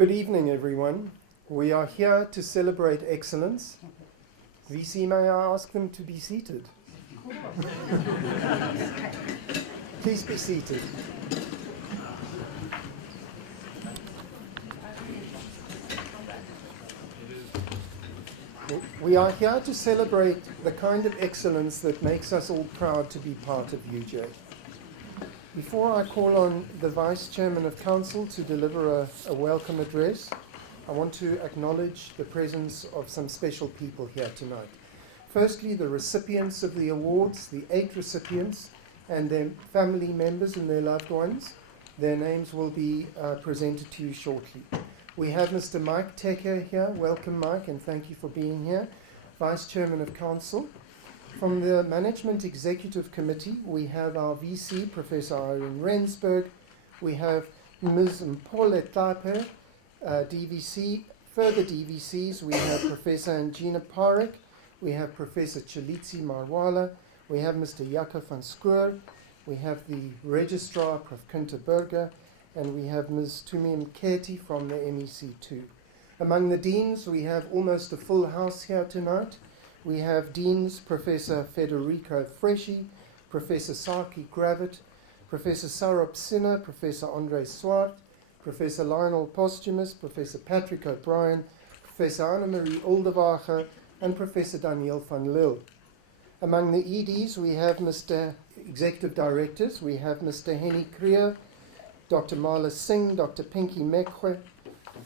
Good evening, everyone. We are here to celebrate excellence. VC, may I ask them to be seated? Please be seated. We are here to celebrate the kind of excellence that makes us all proud to be part of UJ. Before I call on the Vice Chairman of Council to deliver a welcome address, I want to acknowledge the presence of some special people here tonight. Firstly, the recipients of the awards, the 8 recipients, and their family members and their loved ones. Their names will be presented to you shortly. We have Mr. Mike Teke here. Welcome, Mike, and thank you for being here. Vice Chairman of Council. From the Management Executive Committee, we have our VC, Professor Irene Rensburg. We have Ms. Mpho Letlape, DVC. Further DVCs, we have Professor Angina Parek. We have Professor Chalitsi Marwala. We have Mr. Jaco van Schoor. We have the Registrar, Prof. Kunter Burger. And we have Ms. Tumi Mketi from the MEC2. Among the deans, we have almost a full house here tonight. We have Deans Professor Federico Freschi, Professor Saki Gravett, Professor Sarop Sinner, Professor Andre Swart, Professor Lionel Posthumus, Professor Patrick O'Brien, Professor Annemarie Oldewager, and Professor Daniel van Lille. Among the EDs, we have Mr. Executive Directors. We have Mr. Henny Krier, Dr. Marla Singh, Dr. Pinky Mekwe,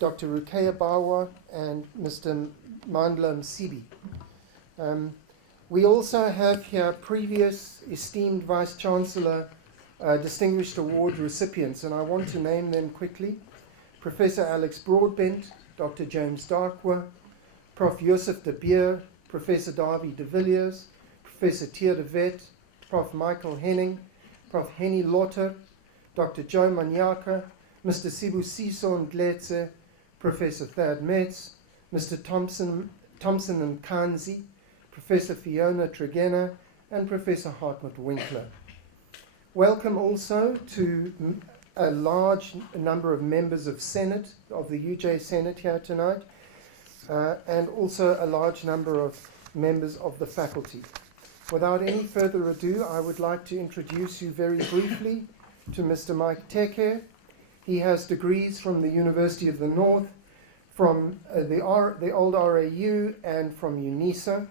Dr. Rukeya Bawa, and Mr. Mandla Msibi. We also have here previous esteemed Vice-Chancellor Distinguished Award recipients, and I want to name them quickly. Professor Alex Broadbent, Dr. James Darkwa, Prof. Joseph de Beer, Professor Davy de Villiers, Professor Tier de Vet, Prof. Michael Henning, Prof. Henny Lotter, Dr. Joe Manyaka, Mr. Sibusiso Ndletse, Professor Thad Metz, Mr. Thompson and Kanzi, Professor Fiona Tregena, and Professor Hartmut Winkler. Welcome also to a large number of members of Senate, of the UJ Senate here tonight, and also a large number of members of the faculty. Without any further ado, I would like to introduce you very briefly to Mr. Mike Teke. He has degrees from the University of the North, from the old RAU, and from UNISA.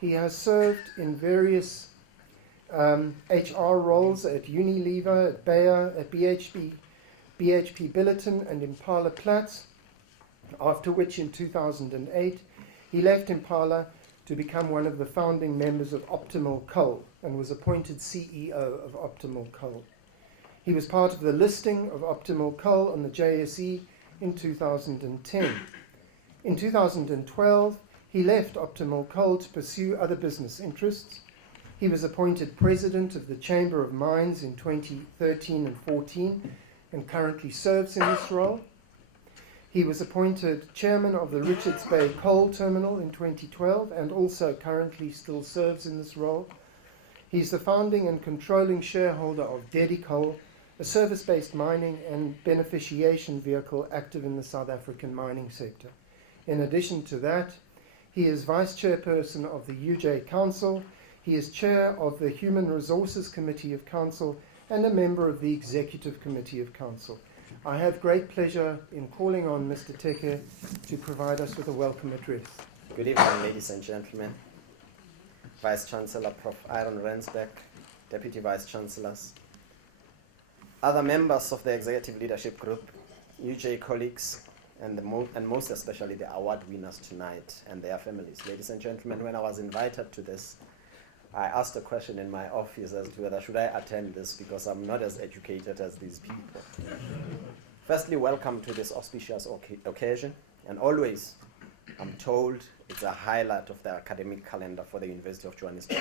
He has served in various HR roles at Unilever, at Bayer, at BHP Billiton, and Impala Platts, after which in 2008 he left Impala to become one of the founding members of Optimal Coal and was appointed CEO of Optimal Coal. He was part of the listing of Optimal Coal on the JSE in 2010. In 2012, he left Optimal Coal to pursue other business interests. He was appointed President of the Chamber of Mines in 2013 and 14 and currently serves in this role. He was appointed Chairman of the Richards Bay Coal Terminal in 2012 and also currently still serves in this role. He's the founding and controlling shareholder of Dedicoal, a service-based mining and beneficiation vehicle active in the South African mining sector. In addition to that, he is Vice-Chairperson of the UJ Council. He is Chair of the Human Resources Committee of Council and a member of the Executive Committee of Council. I have great pleasure in calling on Mr. Teke to provide us with a welcome address. Good evening, ladies and gentlemen. Vice-Chancellor Prof. Irene Rensburg, Deputy Vice-Chancellors, other members of the Executive Leadership Group, UJ colleagues, and most especially the award winners tonight and their families. Ladies and gentlemen, when I was invited to this, I asked a question in my office as to whether should I attend this because I'm not as educated as these people. Firstly, welcome to this auspicious occasion, and always I'm told it's a highlight of the academic calendar for the University of Johannesburg.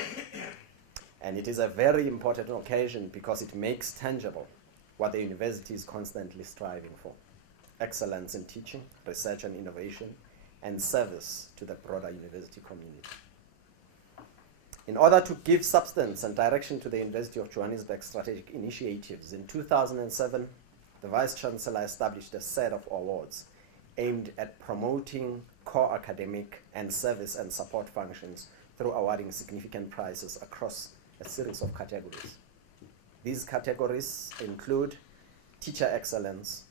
And it is a very important occasion because it makes tangible what the university is constantly striving for: excellence in teaching, research and innovation, and service to the broader university community. In order to give substance and direction to the University of Johannesburg's strategic initiatives, in 2007, the Vice-Chancellor established a set of awards aimed at promoting core academic and service and support functions through awarding significant prizes across a series of categories. These categories include Teacher Excellence,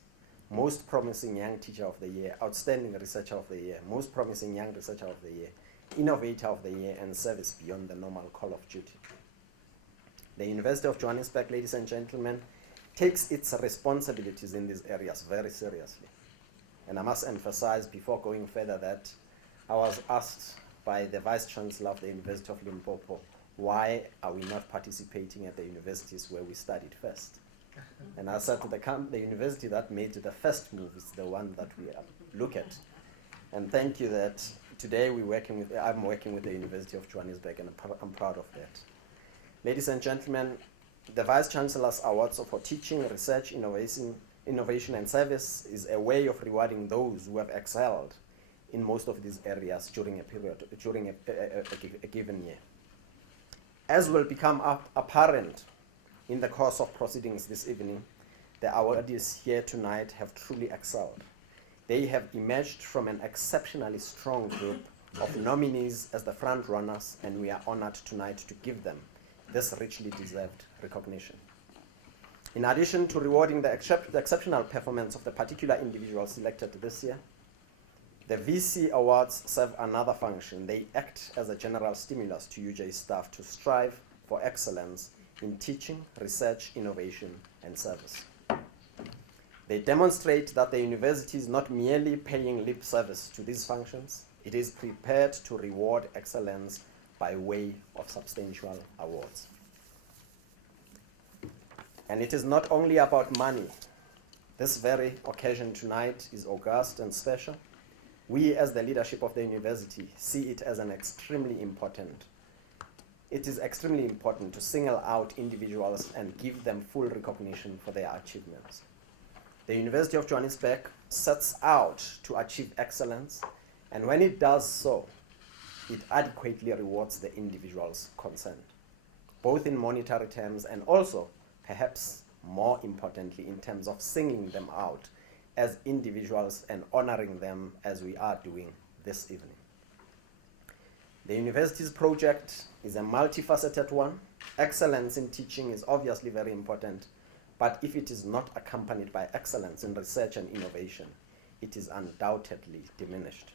Most Promising Young Teacher of the Year, Outstanding Researcher of the Year, Most Promising Young Researcher of the Year, Innovator of the Year, and Service Beyond the Normal Call of Duty. The University of Johannesburg, ladies and gentlemen, takes its responsibilities in these areas very seriously. And I must emphasize before going further that I was asked by the Vice-Chancellor of the University of Mpho, why are we not participating at the universities where we studied first? And I said to the university that made the first move is the one that we look at. And thank you that today I'm working with the University of Johannesburg, and I'm proud of that. Ladies and gentlemen, the Vice-Chancellor's Awards for Teaching, Research, Innovation and Service is a way of rewarding those who have excelled in most of these areas during a given year. As will become apparent in the course of proceedings this evening, the awardees here tonight have truly excelled. They have emerged from an exceptionally strong group of nominees as the front runners, and we are honored tonight to give them this richly deserved recognition. In addition to rewarding the exceptional performance of the particular individuals selected this year, the VC Awards serve another function. They act as a general stimulus to UJ staff to strive for excellence in teaching, research, innovation, and service. They demonstrate that the university is not merely paying lip service to these functions, it is prepared to reward excellence by way of substantial awards. And it is not only about money. This very occasion tonight is august and special. We, as the leadership of the university, see it as extremely important. It is extremely important to single out individuals and give them full recognition for their achievements. The University of Johannesburg sets out to achieve excellence, and when it does so, it adequately rewards the individuals concerned, both in monetary terms and also, perhaps more importantly, in terms of singling them out as individuals and honoring them as we are doing this evening. The university's project is a multifaceted one. Excellence in teaching is obviously very important, but if it is not accompanied by excellence in research and innovation, it is undoubtedly diminished.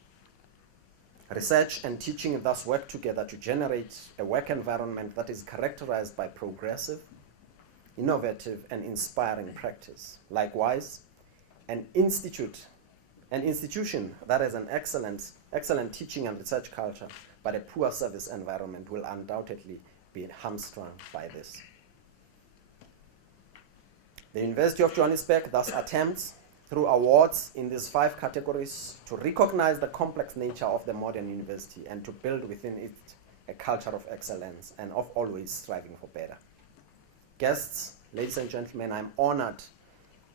Research and teaching thus work together to generate a work environment that is characterized by progressive, innovative, and inspiring practice. Likewise, an institution that has an excellent teaching and research culture, but a poor service environment will undoubtedly be hamstrung by this. The University of Johannesburg thus attempts, through awards in these 5 categories, to recognize the complex nature of the modern university and to build within it a culture of excellence and of always striving for better. Guests, ladies and gentlemen, I'm honored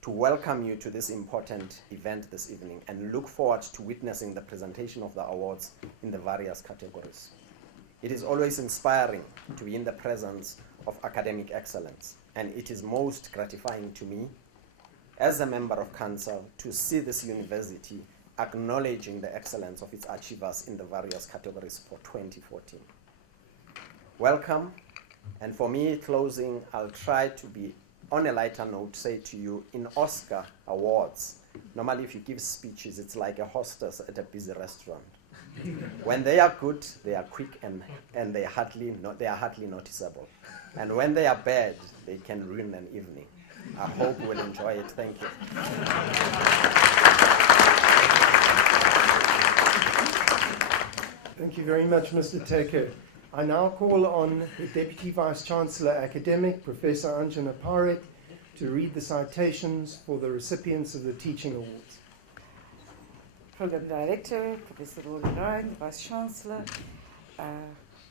to welcome you to this important event this evening and look forward to witnessing the presentation of the awards in the various categories. It is always inspiring to be in the presence of academic excellence, and it is most gratifying to me as a member of council to see this university acknowledging the excellence of its achievers in the various categories for 2014. Welcome, and for me, closing, I'll try to be on a lighter note, say to you, in Oscar awards, normally if you give speeches, it's like a hostess at a busy restaurant. When they are good, they are quick and they are hardly noticeable. And when they are bad, they can ruin an evening. I hope you will enjoy it. Thank you. Thank you very much, Mr. Teke. I now call on the Deputy Vice-Chancellor Academic, Professor Mpho, to read the citations for the recipients of the Teaching Awards. Program Director, Professor Durand, Vice-Chancellor,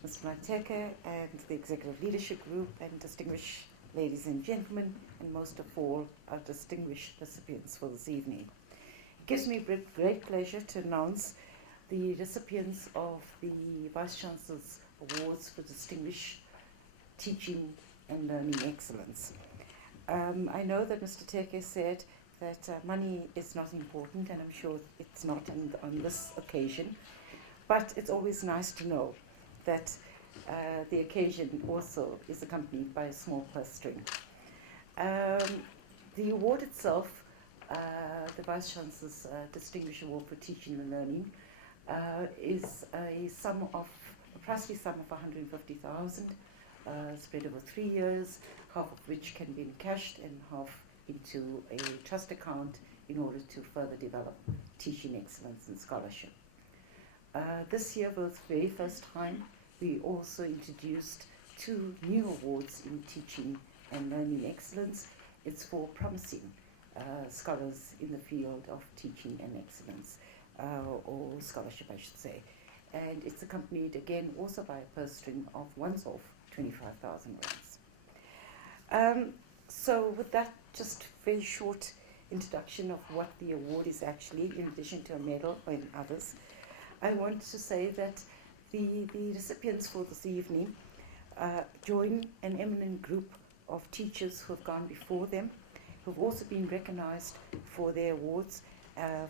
Mr. Teke, and the Executive Leadership Group, and distinguished ladies and gentlemen, and most of all, our distinguished recipients for this evening. It gives me great pleasure to announce the recipients of the Vice-Chancellor's Awards for Distinguished Teaching and Learning Excellence. I know that Mr. Teke said that money is not important, and I'm sure it's not on this occasion, but it's always nice to know that the occasion also is accompanied by a small purse string. The award itself, the Vice-Chancellor's Distinguished Award for Teaching and Learning, is a princely sum of 150,000, spread over 3 years, half of which can be encashed and half into a trust account in order to further develop teaching excellence and scholarship. This year, for the very first time, we also introduced 2 new awards in teaching and learning excellence. It's for promising scholars in the field of teaching and excellence, or scholarship, I should say. And it's accompanied again also by a purse string of once off 25,000 rands. So with that just very short introduction of what the award is actually, in addition to a medal and others, I want to say that the recipients for this evening join an eminent group of teachers who have gone before them, who have also been recognized for their awards,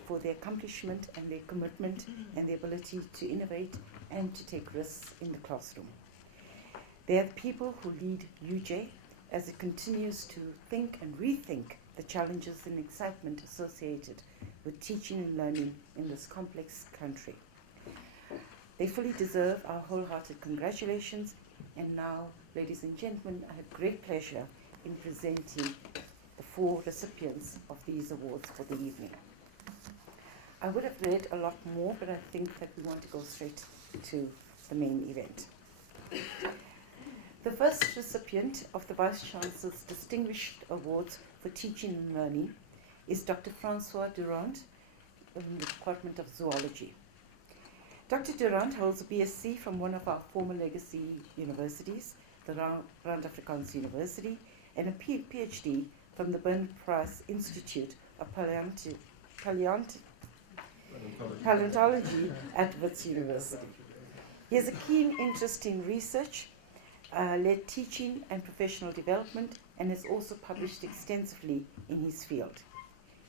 for their accomplishment and their commitment and the ability to innovate and to take risks in the classroom. They are the people who lead UJ as it continues to think and rethink the challenges and excitement associated with teaching and learning in this complex country. They fully deserve our wholehearted congratulations, and now, ladies and gentlemen, I have great pleasure in presenting the 4 recipients of these awards for the evening. I would have read a lot more, but I think that we want to go straight to the main event. The first recipient of the Vice-Chancellor's Distinguished Awards for Teaching and Learning is Dr. Francois Durand in the Department of Zoology. Dr. Durand holds a BSc from one of our former legacy universities, the Rand Afrikaans University, and a PhD from the Bernard Price Institute of Paleontology at Wits University. He has a keen interest in research, led teaching and professional development, and has also published extensively in his field.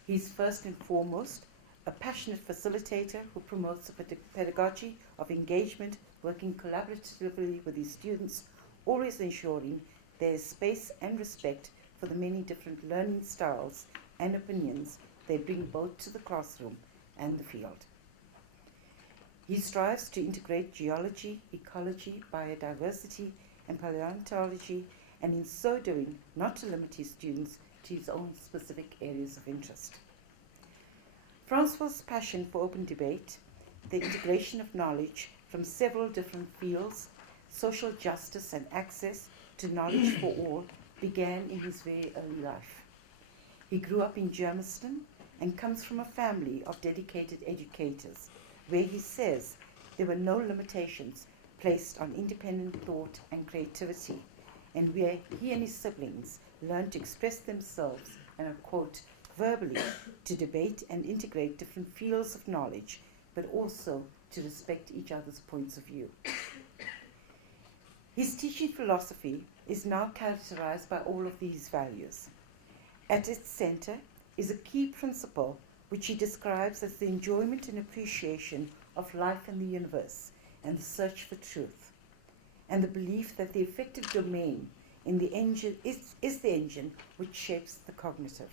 He is first and foremost a passionate facilitator who promotes a pedagogy of engagement, working collaboratively with his students, always ensuring there is space and respect for the many different learning styles and opinions they bring both to the classroom and the field. He strives to integrate geology, ecology, biodiversity, and paleontology, and in so doing, not to limit his students to his own specific areas of interest. Francois' passion for open debate, the integration of knowledge from several different fields, social justice and access to knowledge for all began in his very early life. He grew up in Germiston and comes from a family of dedicated educators, where he says there were no limitations placed on independent thought and creativity, and where he and his siblings learned to express themselves, and I quote, verbally, to debate and integrate different fields of knowledge, but also to respect each other's points of view. His teaching philosophy is now characterized by all of these values. At its center is a key principle which he describes as the enjoyment and appreciation of life and the universe, and the search for truth, and the belief that the effective domain in the engine is the engine which shapes the cognitive.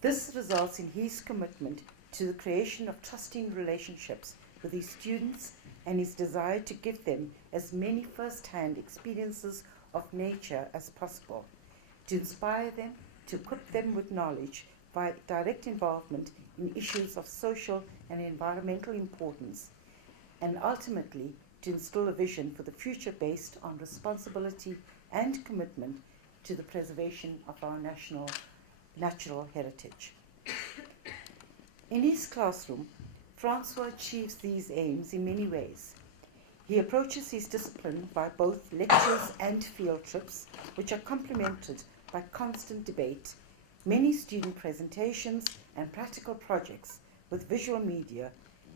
This results in his commitment to the creation of trusting relationships with his students and his desire to give them as many first-hand experiences of nature as possible, to inspire them, to equip them with knowledge by direct involvement in issues of social and environmental importance, and ultimately to instill a vision for the future based on responsibility and commitment to the preservation of our natural heritage. In his classroom, Francois achieves these aims in many ways. He approaches his discipline by both lectures and field trips, which are complemented by constant debate, many student presentations, and practical projects with visual media,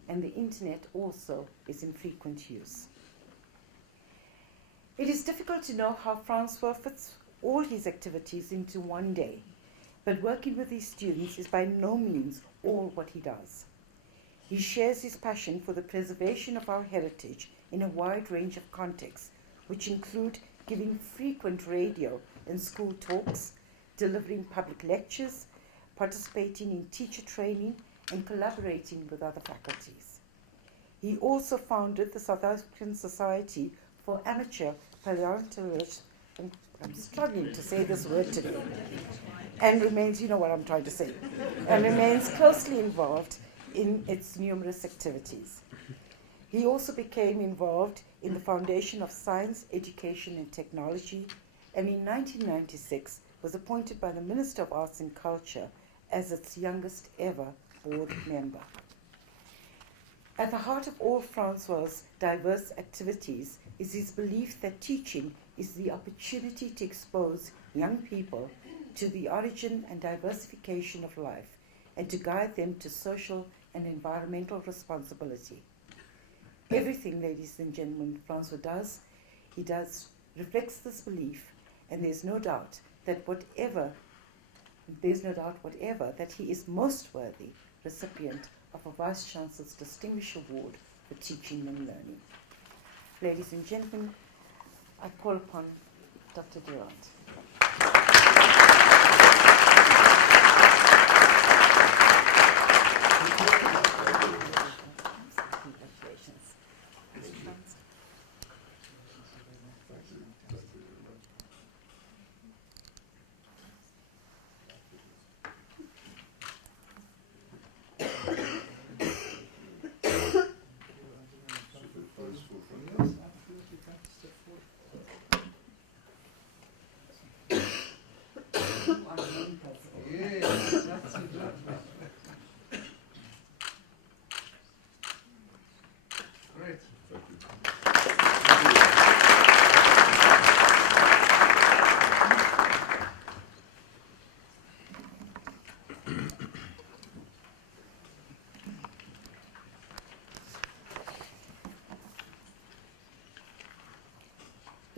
and the internet also is in frequent use. It is difficult to know how Francois fits all his activities into one day, But working with his students is by no means all what he does. He shares his passion for the preservation of our heritage in a wide range of contexts, which include giving frequent radio and school talks, delivering public lectures, participating in teacher training, and collaborating with other faculties. He also founded the South African Society for Amateur Paleontologists, and I'm struggling to say this word today, and remains, you know what I'm trying to say, and remains closely involved in its numerous activities. He also became involved in the Foundation of Science, Education and Technology, and in 1996 was appointed by the Minister of Arts and Culture as its youngest ever board member. At the heart of all Francois' diverse activities is his belief that teaching is the opportunity to expose young people to the origin and diversification of life and to guide them to social and environmental responsibility. Everything, ladies and gentlemen, Francois does, he does reflects this belief, and there's no doubt whatever that he is most worthy recipient of a Vice-Chancellor's Distinguished Award for Teaching and Learning. Ladies and gentlemen, I call upon Dr. Durand.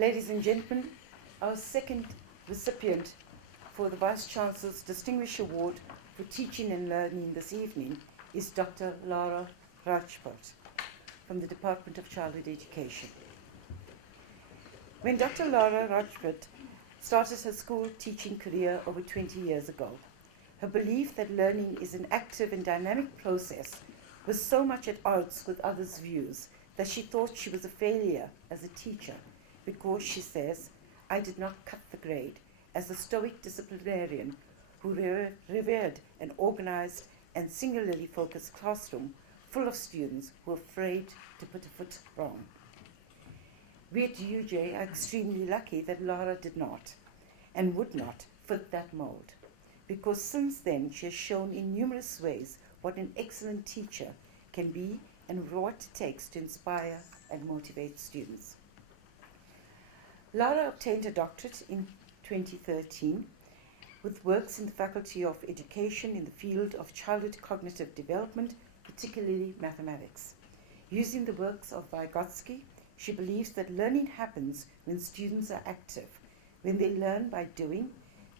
Ladies and gentlemen, our second recipient for the Vice-Chancellor's Distinguished Award for Teaching and Learning this evening is Dr. Lara Rajput from the Department of Childhood Education. When Dr. Lara Rajput started her school teaching career over 20 years ago, her belief that learning is an active and dynamic process was so much at odds with others' views that she thought she was a failure as a teacher because, she says, I did not cut the grade as a stoic disciplinarian who revered an organized and singularly focused classroom full of students who were afraid to put a foot wrong. We at UJ are extremely lucky that Lara did not and would not fit that mold, because since then she has shown in numerous ways what an excellent teacher can be and what it takes to inspire and motivate students. Lara obtained a doctorate in 2013 with works in the Faculty of Education in the field of childhood cognitive development, particularly mathematics. Using the works of Vygotsky, she believes that learning happens when students are active, when they learn by doing,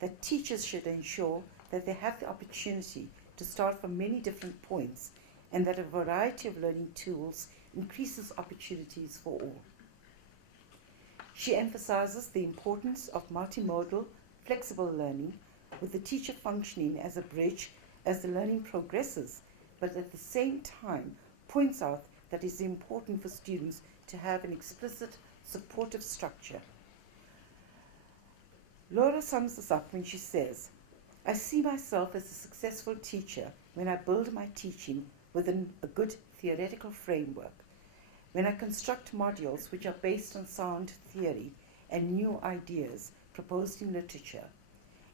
that teachers should ensure that they have the opportunity to start from many different points, and that a variety of learning tools increases opportunities for all. She emphasizes the importance of multimodal, flexible learning, with the teacher functioning as a bridge as the learning progresses, but at the same time points out that it is important for students to have an explicit, supportive structure. Laura sums this up when she says, I see myself as a successful teacher when I build my teaching within a good theoretical framework, when I construct modules which are based on sound theory and new ideas proposed in literature,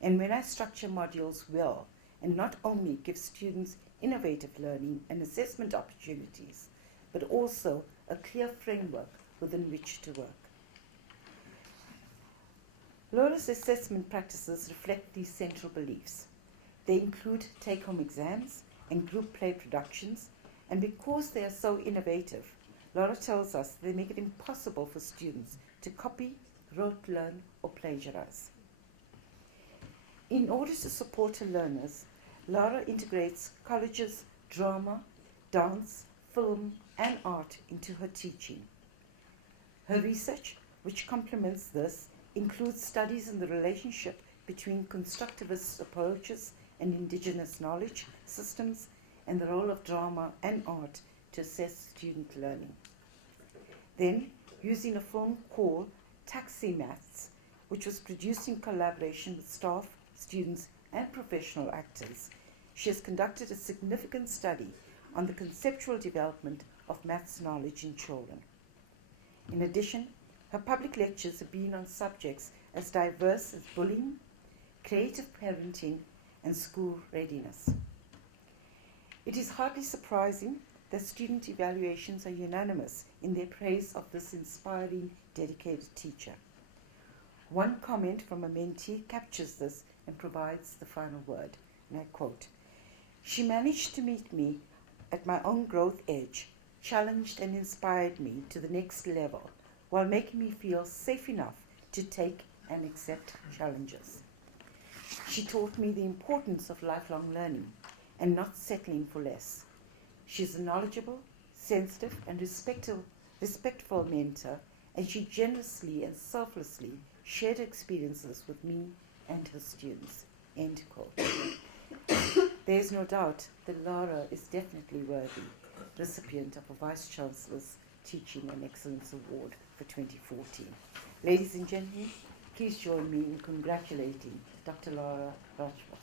and when I structure modules well and not only give students innovative learning and assessment opportunities, but also a clear framework within which to work. Laura's assessment practices reflect these central beliefs. They include take-home exams and group play productions, and because they are so innovative, Laura tells us they make it impossible for students to copy, rote learn, or plagiarize. In order to support her learners, Lara integrates college's drama, dance, film, and art into her teaching. Her research, which complements this, includes studies in the relationship between constructivist approaches and indigenous knowledge systems, and the role of drama and art to assess student learning. Then, using a film called Taxi Maths, which was produced in collaboration with staff, students, and professional actors, she has conducted a significant study on the conceptual development of maths knowledge in children. In addition, her public lectures have been on subjects as diverse as bullying, creative parenting, and school readiness. It is hardly surprising that student evaluations are unanimous in their praise of this inspiring, dedicated teacher. One comment from a mentee captures this and provides the final word, and I quote, "She managed to meet me at my own growth edge, challenged and inspired me to the next level, while making me feel safe enough to take and accept challenges. She taught me the importance of lifelong learning and not settling for less. She's a knowledgeable, sensitive, and respectful mentor, and she generously and selflessly shared experiences with me and her students." End quote. There is no doubt that Lara is definitely worthy recipient of a Vice-Chancellor's Teaching and Excellence Award for 2014. Ladies and gentlemen, please join me in congratulating Dr. Lara Rajput.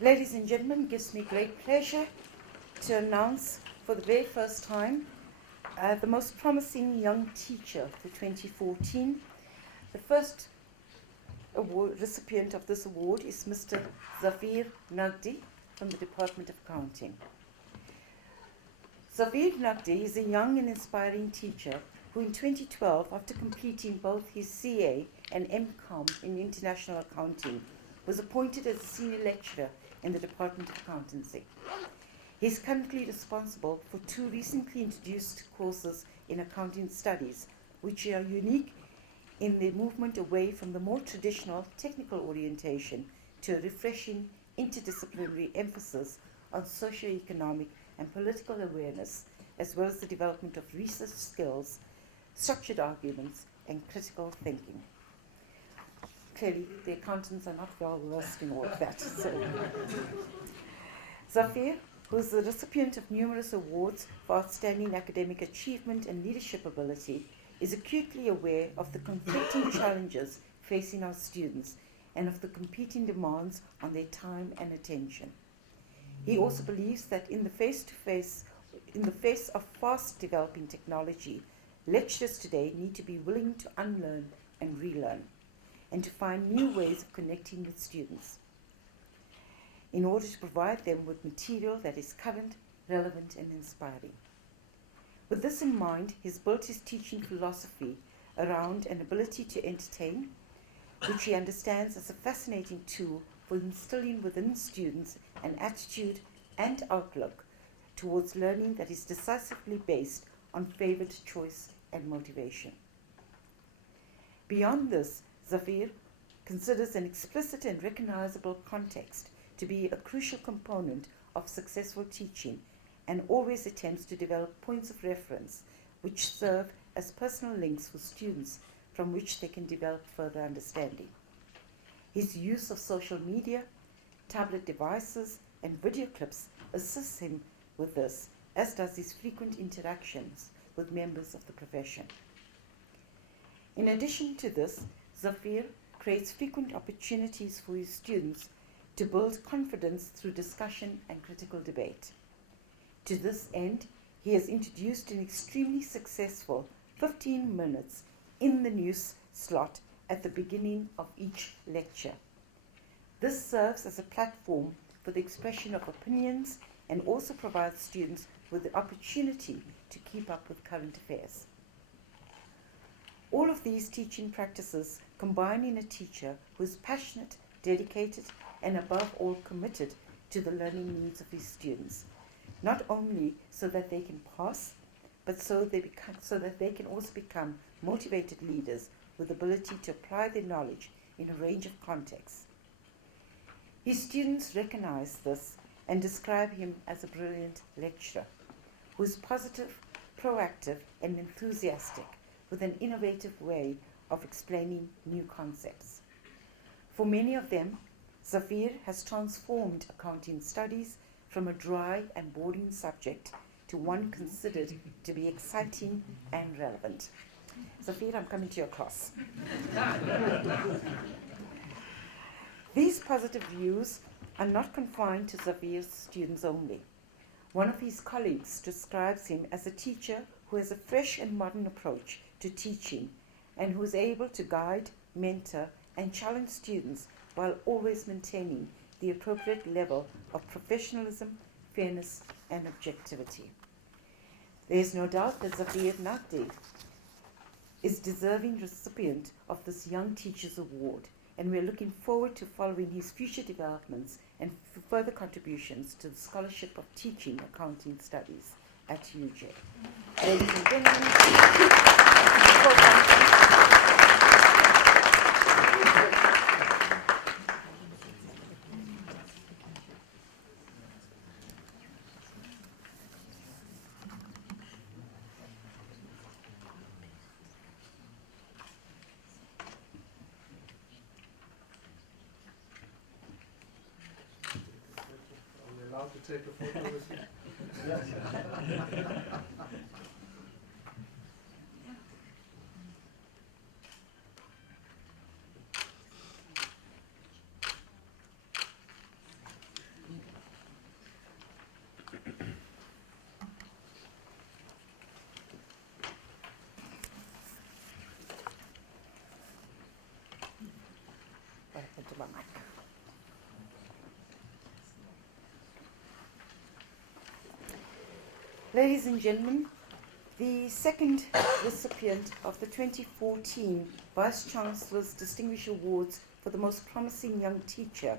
Ladies and gentlemen, it gives me great pleasure to announce for the very first time the most promising young teacher for 2014. The first recipient of this award is Mr. Zafir Nagdi from the Department of Accounting. Zafir Nagdi is a young and inspiring teacher who in 2012, after completing both his CA and MCOM in International Accounting, was appointed as a senior lecturer in the Department of Accountancy. He is currently responsible for 2 recently introduced courses in accounting studies, which are unique in their movement away from the more traditional technical orientation to a refreshing interdisciplinary emphasis on socio-economic and political awareness, as well as the development of research skills, structured arguments, and critical thinking. Clearly, the accountants are not well versed in all of that. So. Zafir, who is the recipient of numerous awards for outstanding academic achievement and leadership ability, is acutely aware of the conflicting challenges facing our students and of the competing demands on their time and attention. He also believes that in the face of fast developing technology, lecturers today need to be willing to unlearn and relearn, and to find new ways of connecting with students in order to provide them with material that is current, relevant, and inspiring. With this in mind, he's built his teaching philosophy around an ability to entertain, which he understands as a fascinating tool for instilling within students an attitude and outlook towards learning that is decisively based on favored choice and motivation. Beyond this, Zafir considers an explicit and recognizable context to be a crucial component of successful teaching, and always attempts to develop points of reference which serve as personal links for students from which they can develop further understanding. His use of social media, tablet devices, and video clips assists him with this, as does his frequent interactions with members of the profession. In addition to this, Zafir creates frequent opportunities for his students to build confidence through discussion and critical debate. To this end, he has introduced an extremely successful 15 minutes in the news slot at the beginning of each lecture. This serves as a platform for the expression of opinions and also provides students with the opportunity to keep up with current affairs. All of these teaching practices combine in a teacher who is passionate, dedicated, and above all committed to the learning needs of his students, not only so that they can pass, but so that they can also become motivated leaders with the ability to apply their knowledge in a range of contexts. His students recognize this and describe him as a brilliant lecturer who is positive, proactive, and enthusiastic with an innovative way of explaining new concepts. For many of them, Zafir has transformed accounting studies from a dry and boring subject to one considered to be exciting and relevant. Zafir, I'm coming to your class. These positive views are not confined to Zafir's students only. One of his colleagues describes him as a teacher who has a fresh and modern approach to teaching and who is able to guide, mentor, and challenge students while always maintaining the appropriate level of professionalism, fairness, and objectivity. There is no doubt that Zafir Naqdi is deserving recipient of this Young Teachers Award, and we are looking forward to following his future developments and further contributions to the scholarship of teaching accounting studies at UJ. Ladies and gentlemen, to take a photo with you? Ladies and gentlemen, the second recipient of the 2014 Vice-Chancellor's Distinguished Awards for the Most Promising Young Teacher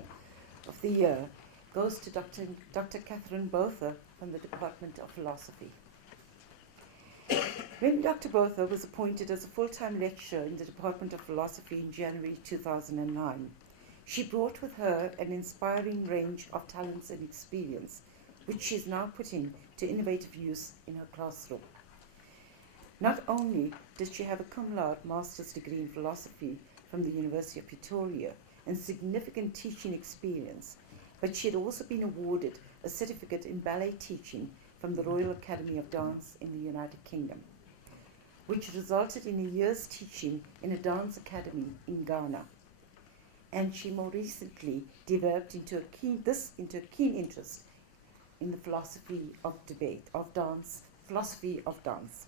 of the Year goes to Dr. Catherine Botha from the Department of Philosophy. When Dr. Botha was appointed as a full-time lecturer in the Department of Philosophy in January 2009, she brought with her an inspiring range of talents and experience, which she is now putting to innovative use in her classroom. Not only did she have a cum laude master's degree in philosophy from the University of Pretoria and significant teaching experience, but she had also been awarded a certificate in ballet teaching from the Royal Academy of Dance in the United Kingdom, which resulted in a year's teaching in a dance academy in Ghana. And she more recently developed into a keen interest in the philosophy of dance.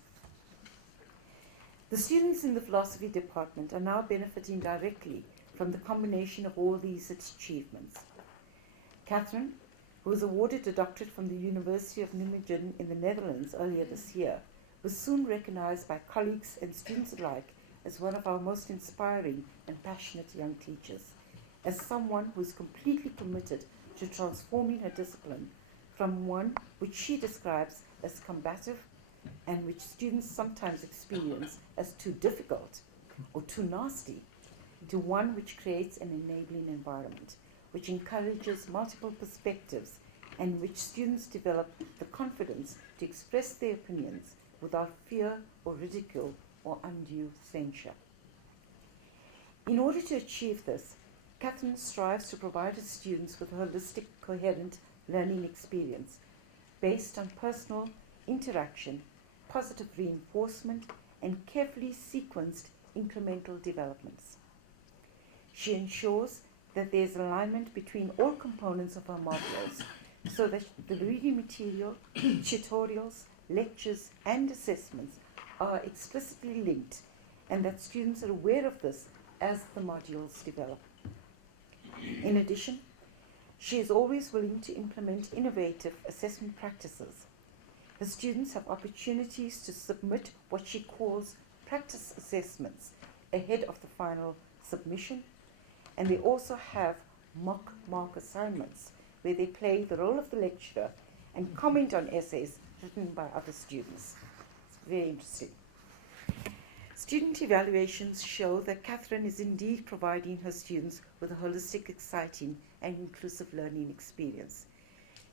The students in the philosophy department are now benefiting directly from the combination of all these achievements. Catherine, who was awarded a doctorate from the University of Nijmegen in the Netherlands earlier this year, was soon recognized by colleagues and students alike as one of our most inspiring and passionate young teachers, as someone who is completely committed to transforming her discipline from one which she describes as combative and which students sometimes experience as too difficult or too nasty, to one which creates an enabling environment, which encourages multiple perspectives and in which students develop the confidence to express their opinions without fear or ridicule or undue censure. In order to achieve this, Catherine strives to provide her students with a holistic, coherent learning experience based on personal interaction, positive reinforcement, and carefully sequenced incremental developments. She ensures that there is alignment between all components of her modules so that the reading material, tutorials, lectures, and assessments are explicitly linked and that students are aware of this as the modules develop. In addition, she is always willing to implement innovative assessment practices. The students have opportunities to submit what she calls practice assessments ahead of the final submission, and they also have mock mark assignments where they play the role of the lecturer and comment on essays written by other students. It's very interesting. Student evaluations show that Catherine is indeed providing her students with a holistic, exciting, and inclusive learning experience.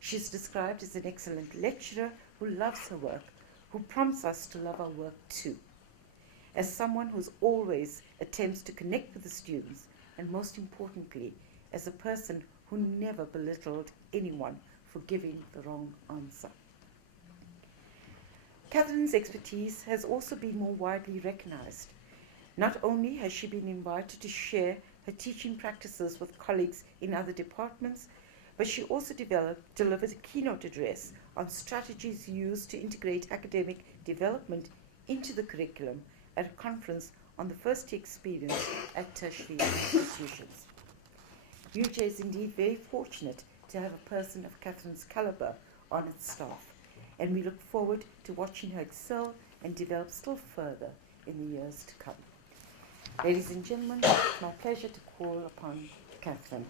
She's described as an excellent lecturer who loves her work, who prompts us to love our work too. As someone who always attempts to connect with the students, and most importantly, as a person who never belittled anyone for giving the wrong answer. Catherine's expertise has also been more widely recognized. Not only has she been invited to share her teaching practices with colleagues in other departments, but she also delivered a keynote address on strategies used to integrate academic development into the curriculum at a conference on the first-year experience at tertiary institutions. UJ is indeed very fortunate to have a person of Catherine's caliber on its staff, and we look forward to watching her excel and develop still further in the years to come. Ladies and gentlemen, it's my pleasure to call upon Catherine.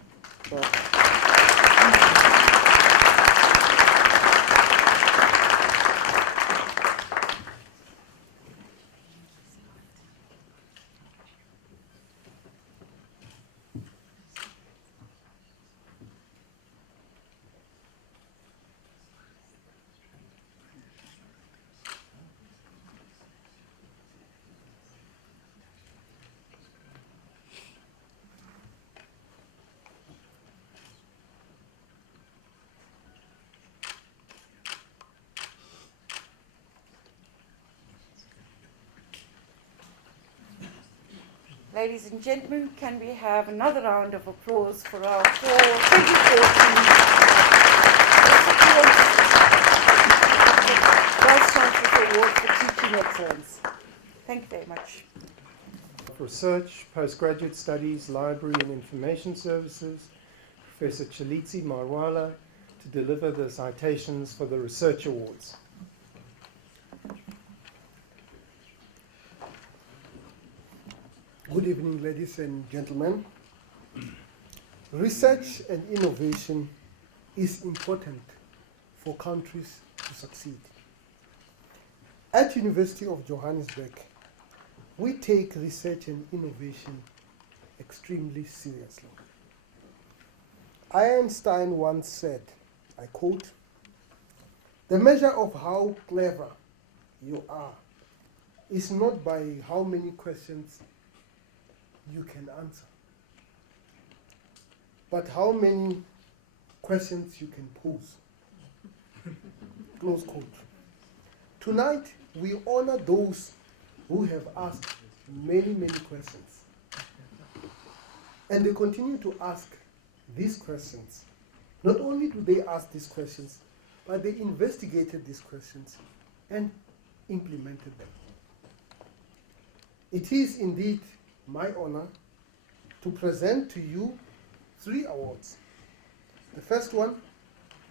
Ladies and gentlemen, can we have another round of applause for our 2014 Vice-Chancellor Award for Teaching Excellence. Thank you very much. Research, Postgraduate Studies, Library and Information Services, Professor Chalitsi Marwala, to deliver the citations for the Research Awards. Good evening, ladies and gentlemen. Research and innovation is important for countries to succeed. At University of Johannesburg, we take research and innovation extremely seriously. Einstein once said, I quote, "The measure of how clever you are is not by how many questions you can answer, but how many questions you can pose." Close quote. Tonight, we honor those who have asked many, many questions. And they continue to ask these questions. Not only do they ask these questions, but they investigated these questions and implemented them. It is indeed my honor to present to you 3 awards. The first one,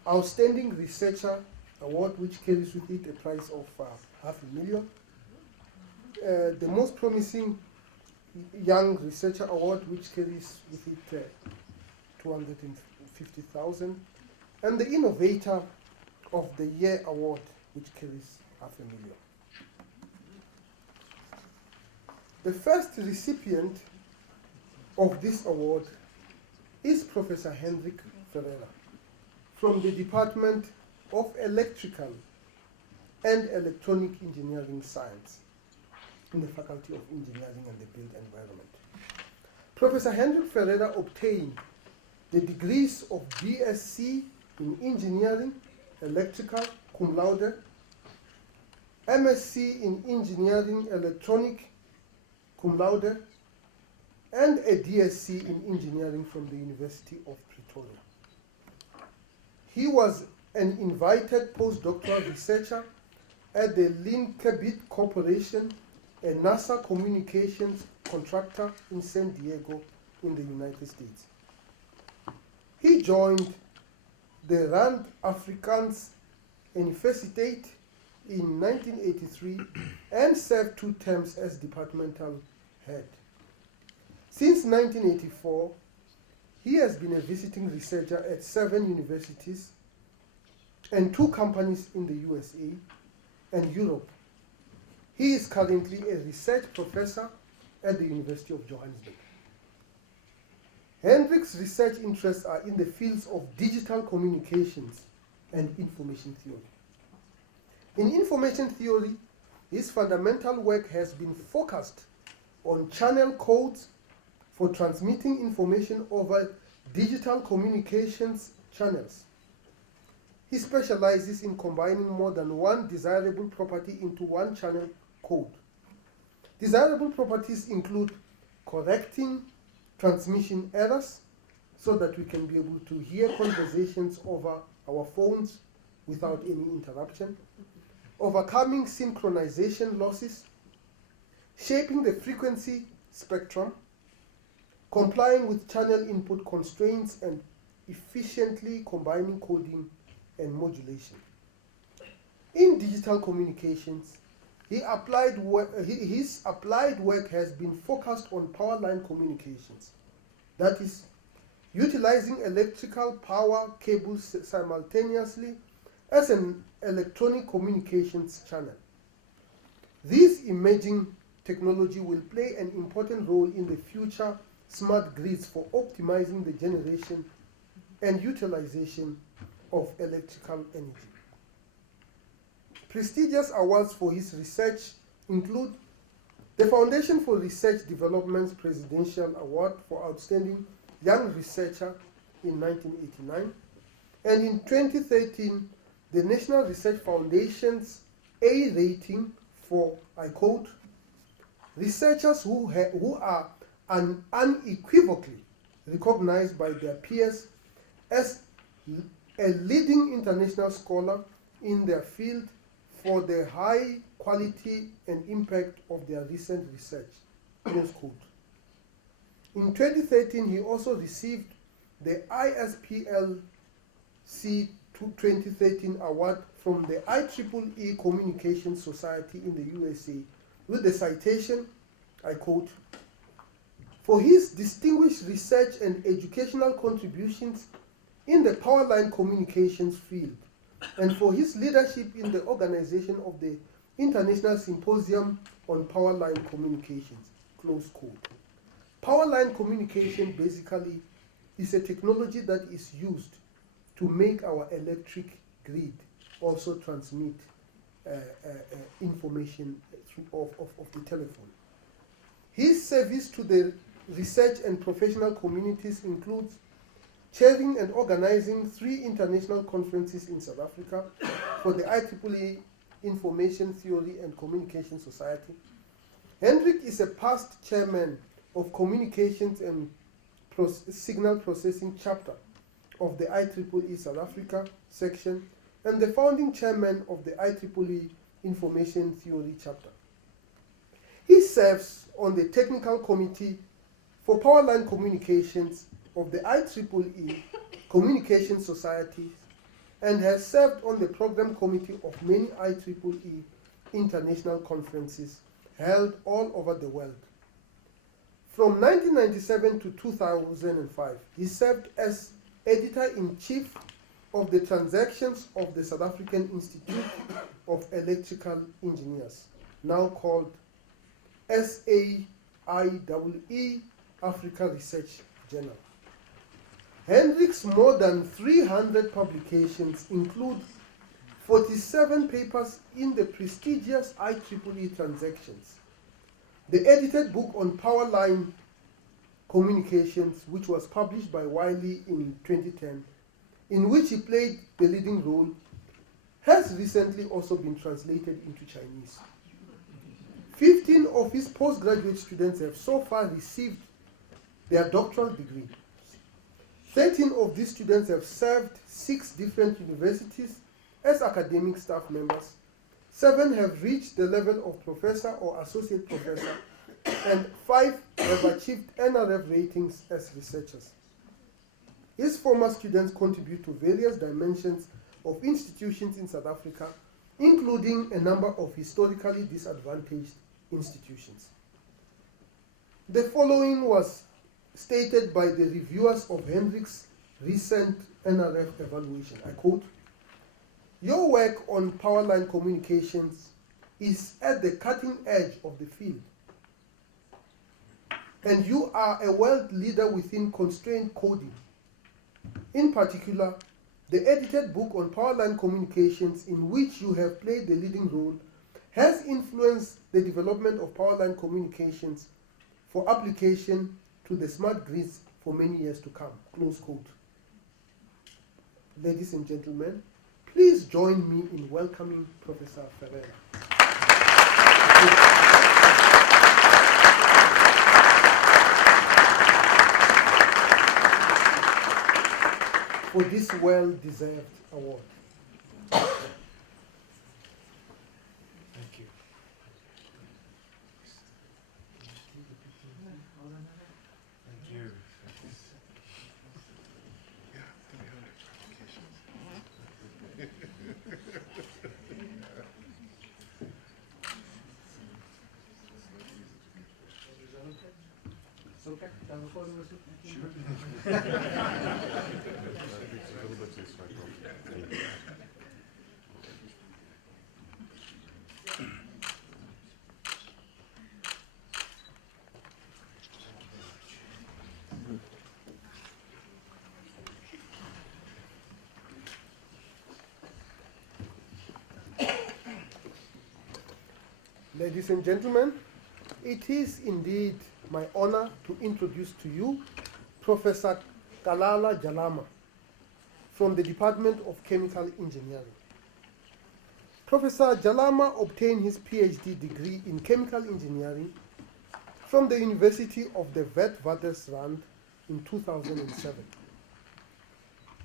Outstanding Researcher Award, which carries with it a prize of $500,000. The Most Promising Young Researcher Award, which carries with it $250,000. And the Innovator of the Year Award, which carries $500,000. The first recipient of this award is Professor Hendrik Ferreira from the Department of Electrical and Electronic Engineering Science in the Faculty of Engineering and the Built Environment. Professor Hendrik Ferreira obtained the degrees of BSc in Engineering, Electrical, cum laude, MSc in Engineering, Electronic, cum laude, and a DSc in engineering from the University of Pretoria. He was an invited postdoctoral researcher at the Linkabit Corporation, a NASA communications contractor in San Diego in the United States. He joined the Rand Afrikaans Universiteit in 1983 and served 2 terms as departmental head. Since 1984, he has been a visiting researcher at 7 universities and 2 companies in the USA and Europe. He is currently a research professor at the University of Johannesburg. Hendrik's research interests are in the fields of digital communications and information theory. In information theory, his fundamental work has been focused on channel codes for transmitting information over digital communications channels. He specializes in combining more than one desirable property into one channel code. Desirable properties include correcting transmission errors so that we can be able to hear conversations over our phones without any interruption, overcoming synchronization losses, shaping the frequency spectrum, complying with channel input constraints, and efficiently combining coding and modulation. In digital communications, his applied work has been focused on power line communications, that is, utilizing electrical power cables simultaneously as an electronic communications channel. This emerging technology will play an important role in the future smart grids for optimizing the generation and utilization of electrical energy. Prestigious awards for his research include the Foundation for Research Development's Presidential Award for Outstanding Young Researcher in 1989, and in 2013, the National Research Foundation's A rating for, I quote, researchers who are unequivocally recognized by their peers as a leading international scholar in their field for the high quality and impact of their recent research, close quote. In 2013, he also received the ISPLC 2013 award from the IEEE Communications Society in the USA with the citation, I quote, for his distinguished research and educational contributions in the power line communications field, and for his leadership in the organization of the International Symposium on Power Line Communications, close quote. Power line communication basically is a technology that is used to make our electric grid also transmit information of the telephone. His service to the research and professional communities includes chairing and organizing 3 international conferences in South Africa for the IEEE Information Theory and Communication Society. Hendrik is a past chairman of Communications and Signal Processing Chapter of the IEEE South Africa section and the founding chairman of the IEEE Information Theory Chapter. He serves on the Technical Committee for Power Line Communications of the IEEE Communication Societies and has served on the Program Committee of many IEEE international conferences held all over the world. From 1997 to 2005, he served as Editor-in-Chief of the Transactions of the South African Institute of Electrical Engineers, now called SAIEE Africa Research Journal. Hendrik's more than 300 publications include 47 papers in the prestigious IEEE Transactions, the edited book on power line communications, which was published by Wiley in 2010, in which he played the leading role, has recently also been translated into Chinese. 15 of his postgraduate students have so far received their doctoral degree. 13 of these students have served 6 different universities as academic staff members. 7 have reached the level of professor or associate professor, and 5 have achieved NRF ratings as researchers. His former students contribute to various dimensions of institutions in South Africa, including a number of historically disadvantaged institutions. The following was stated by the reviewers of Hendrik's recent NRF evaluation. I quote, "Your work on power line communications is at the cutting edge of the field, and you are a world leader within constrained coding. In particular, the edited book on power line communications, in which you have played the leading role, has influenced the development of power line communications for application to the smart grids for many years to come." Close quote. Ladies and gentlemen, please join me in welcoming Professor Ferreira. For this well-deserved award. Thank you. Thank you. Ladies and gentlemen, it is indeed my honor to introduce to you Professor Kalala Jalama from the Department of Chemical Engineering. Professor Jalama obtained his PhD degree in chemical engineering from the University of the Witwatersrand in 2007.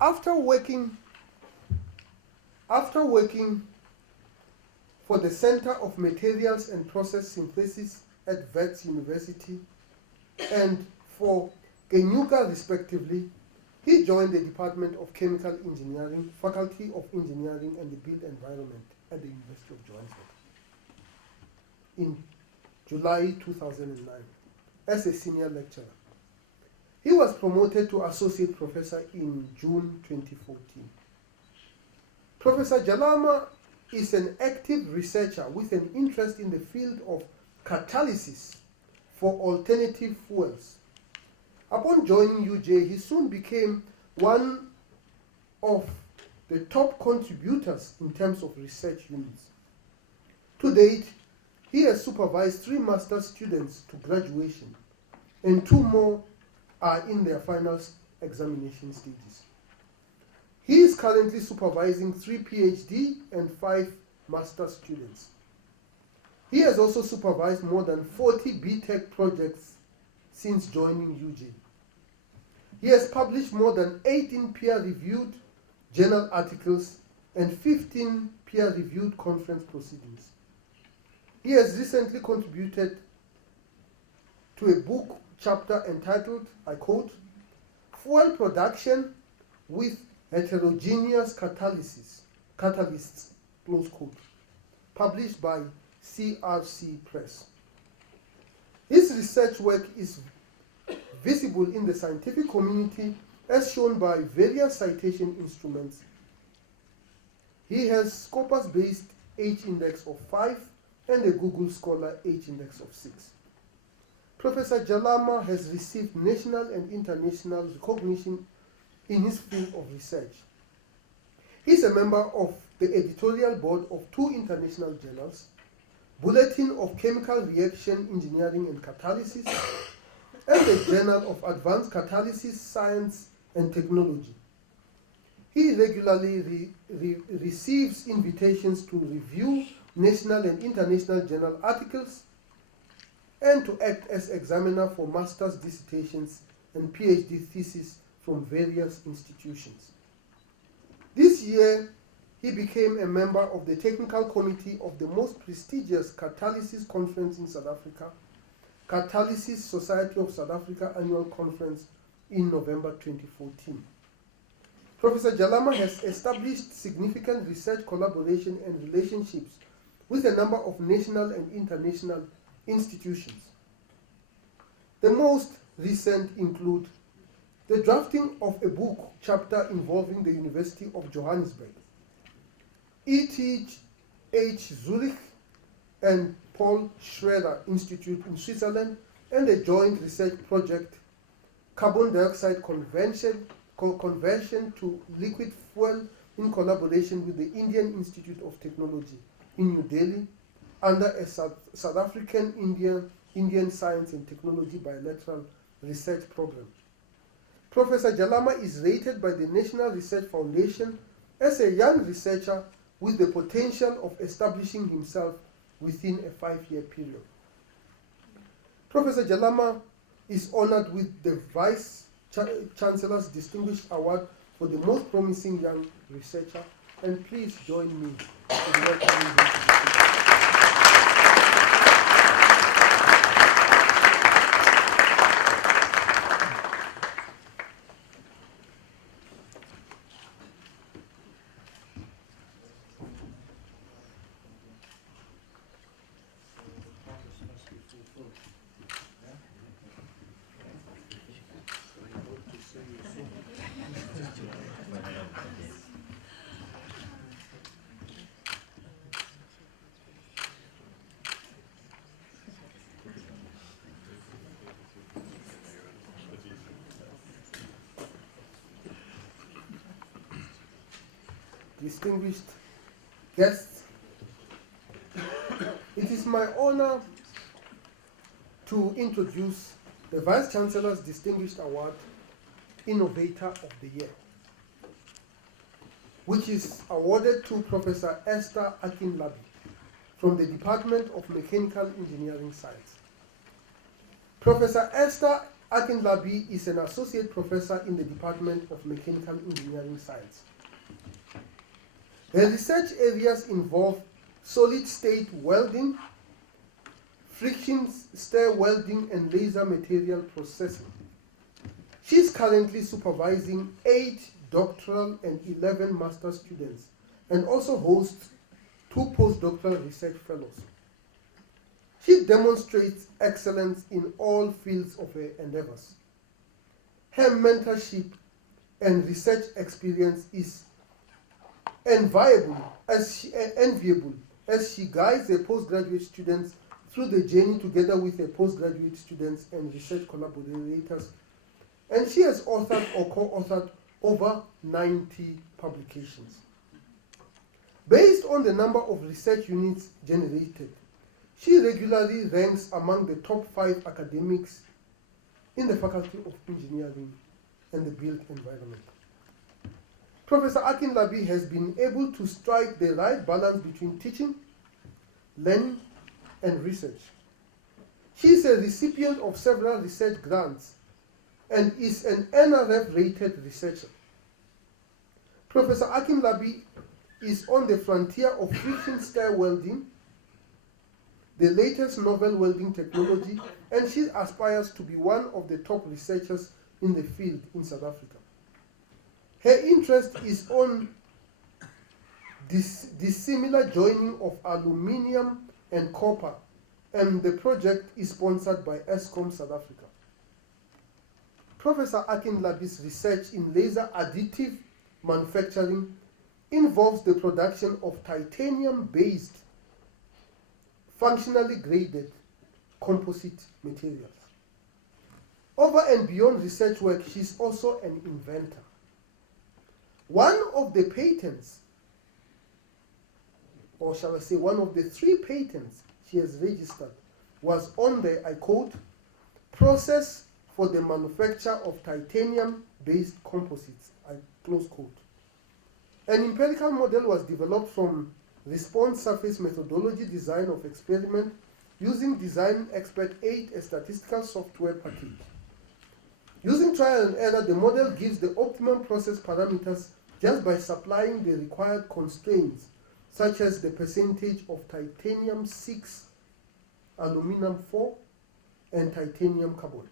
After working for the Center of Materials and Process Synthesis at Wits University and for Genuga respectively, he joined the Department of Chemical Engineering, Faculty of Engineering and the Built Environment at the University of Johannesburg in July 2009 as a senior lecturer. He was promoted to associate professor in June 2014. Professor Jalama is an active researcher with an interest in the field of catalysis for alternative fuels. Upon joining UJ, he soon became one of the top contributors in terms of research units. To date, he has supervised 3 master's students to graduation, and 2 more are in their final examination stages. He is currently supervising 3 PhD and 5 master's students. He has also supervised more than 40 BTech projects since joining UJ. He has published more than 18 peer-reviewed journal articles and 15 peer-reviewed conference proceedings. He has recently contributed to a book chapter entitled, I quote, "Fuel Production with Heterogeneous Catalysts," close quote, published by CRC Press. His research work is visible in the scientific community as shown by various citation instruments. He has Scopus-based H-index of 5 and a Google Scholar H-index of 6. Professor Jalama has received national and international recognition in his field of research. He is a member of the editorial board of 2 international journals, Bulletin of Chemical Reaction Engineering and Catalysis, and the Journal of Advanced Catalysis Science and Technology. He regularly receives invitations to review national and international journal articles and to act as examiner for master's dissertations and PhD theses from various institutions. This year, he became a member of the technical committee of the most prestigious Catalysis Conference in South Africa, Catalysis Society of South Africa Annual Conference in November 2014. Professor Jalama has established significant research collaboration and relationships with a number of national and international institutions. The most recent include the drafting of a book chapter involving the University of Johannesburg, ETH Zurich and Paul Schroeder Institute in Switzerland, and a joint research project, carbon dioxide conversion to liquid fuel, in collaboration with the Indian Institute of Technology in New Delhi, under a South African Indian Science and Technology bilateral research program. Professor Jalama is rated by the National Research Foundation as a young researcher with the potential of establishing himself within a 5-year period. Professor Jalama is honored with the Vice-Chancellor's Distinguished Award for the Most Promising Young Researcher, and please join me in welcoming him to the stage. Distinguished guests, it is my honor to introduce the Vice-Chancellor's Distinguished Award, Innovator of the Year, which is awarded to Professor Esther Akinlabi from the Department of Mechanical Engineering Science. Professor Esther Akinlabi is an associate professor in the Department of Mechanical Engineering Science. Her research areas involve solid-state welding, friction stir welding, and laser material processing. She is currently supervising 8 doctoral and 11 master's students, and also hosts 2 postdoctoral research fellows. She demonstrates excellence in all fields of her endeavors. Her mentorship and research experience is enviable as she guides her postgraduate students through the journey together with her postgraduate students and research collaborators, and she has authored or co-authored over 90 publications. Based on the number of research units generated, she regularly ranks among the top 5 academics in the Faculty of Engineering and the Built Environment. Professor Akinlabi has been able to strike the right balance between teaching, learning, and research. She is a recipient of several research grants and is an NRF-rated researcher. Professor Akinlabi is on the frontier of friction stir welding, the latest novel welding technology, and she aspires to be one of the top researchers in the field in South Africa. Her interest is on this similar joining of aluminium and copper, and the project is sponsored by Eskom South Africa. Professor Akinlabi's research in laser additive manufacturing involves the production of titanium-based, functionally graded composite materials. Over and beyond research work, she's also an inventor. One of the patents, or shall I say one of the 3 patents she has registered, was on the, I quote, process for the manufacture of titanium-based composites, I close quote. An empirical model was developed from response surface methodology, design of experiment, using design expert 8, a statistical software package. Using trial and error, the model gives the optimum process parameters just by supplying the required constraints, such as the percentage of titanium 6, aluminum 4, and titanium carbon,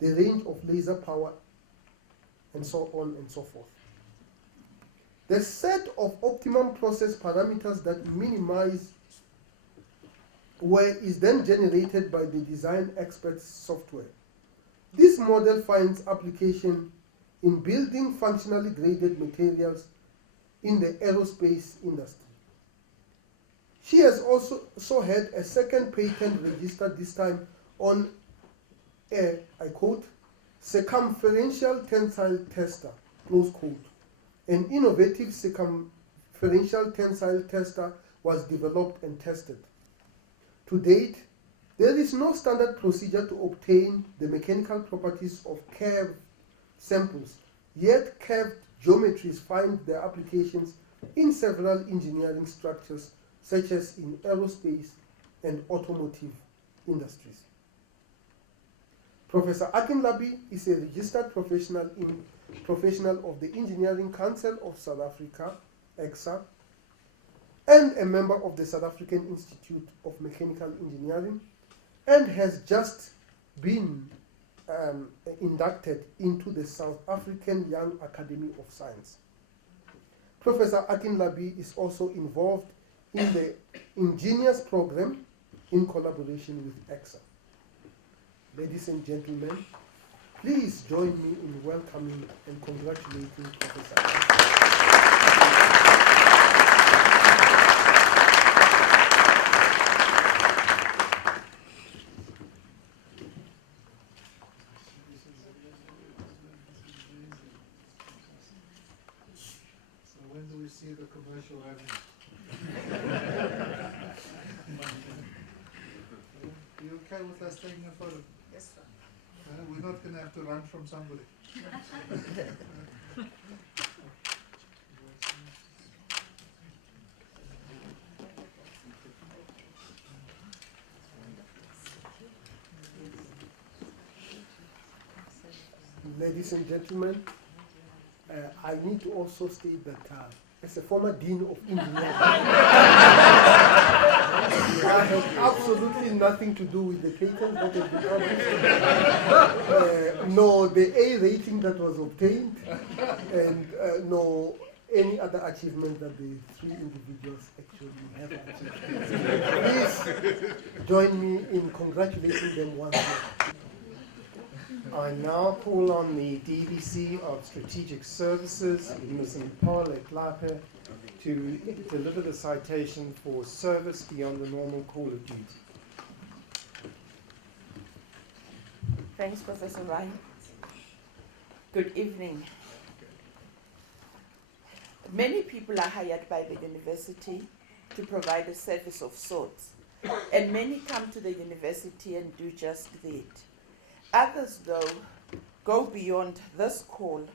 the range of laser power, and so on and so forth. The set of optimum process parameters that minimize is then generated by the design expert's software. This model finds application in building functionally graded materials in the aerospace industry. She has also had a second patent registered, this time on a, I quote, circumferential tensile tester, close quote. An innovative circumferential tensile tester was developed and tested. To date, there is no standard procedure to obtain the mechanical properties of curved samples, yet curved geometries find their applications in several engineering structures, such as in aerospace and automotive industries. Professor Akinlabi is a registered professional of the Engineering Council of South Africa, EXA, and a member of the South African Institute of Mechanical Engineering, and has just been inducted into the South African Young Academy of Science. Professor Akinlabi is also involved in the Ingenious program in collaboration with EXA. Ladies and gentlemen, please join me in welcoming and congratulating Professor Akinlabi. When do we see the commercial revenue? You okay with us taking a photo? Yes, sir. We're not going to have to run from somebody. Ladies and gentlemen, I need to also state that as a former Dean of Engineering, I have absolutely nothing to do with the patent that has been published, nor the A rating that was obtained, and nor any other achievement that the three individuals actually have achieved. Please join me in congratulating them once more. I now call on the DVC of Strategic Services, Ms. Mpho Letlape, to deliver the citation for service beyond the normal call of duty. Thanks, Professor Ryan. Good evening. Many people are hired by the university to provide a service of sorts, and many come to the university and do just that. Others, though, go beyond this call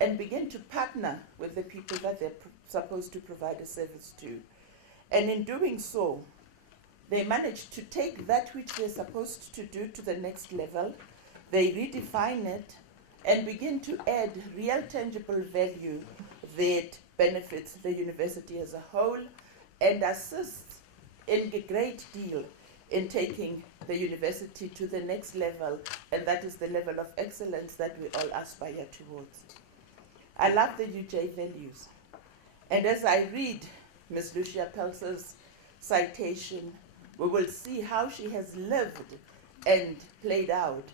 and begin to partner with the people that they're supposed to provide a service to. And in doing so, they manage to take that which they're supposed to do to the next level, they redefine it, and begin to add real tangible value that benefits the university as a whole and assists in a great deal in taking the university to the next level, and that is the level of excellence that we all aspire towards. I love the UJ values. And as I read Ms. Lucia Pelser's citation, we will see how she has lived and played out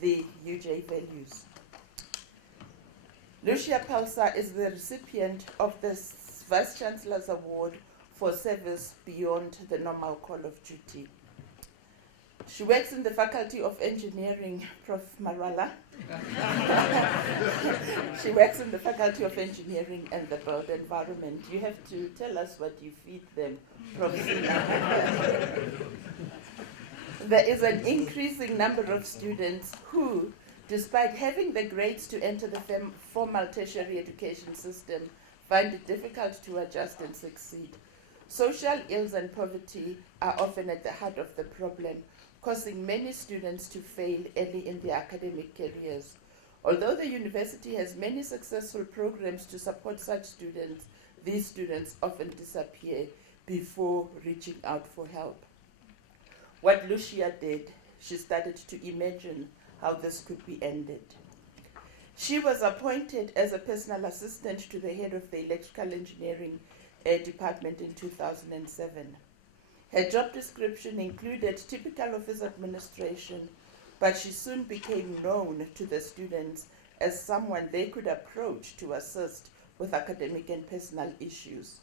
the UJ values. Lucia Pelser is the recipient of the Vice-Chancellor's Award for Service Beyond the Normal Call of Duty. She works in the Faculty of Engineering, Prof. Marala. She works in the Faculty of Engineering and the Built Environment. You have to tell us what you feed them, Prof. There is an increasing number of students who, despite having the grades to enter the formal tertiary education system, find it difficult to adjust and succeed. Social ills and poverty are often at the heart of the problem, causing many students to fail early in their academic careers. Although the university has many successful programs to support such students, these students often disappear before reaching out for help. What Lucia did, she started to imagine how this could be ended. She was appointed as a personal assistant to the head of the electrical engineering department in 2007. Her job description included typical office administration, but she soon became known to the students as someone they could approach to assist with academic and personal issues.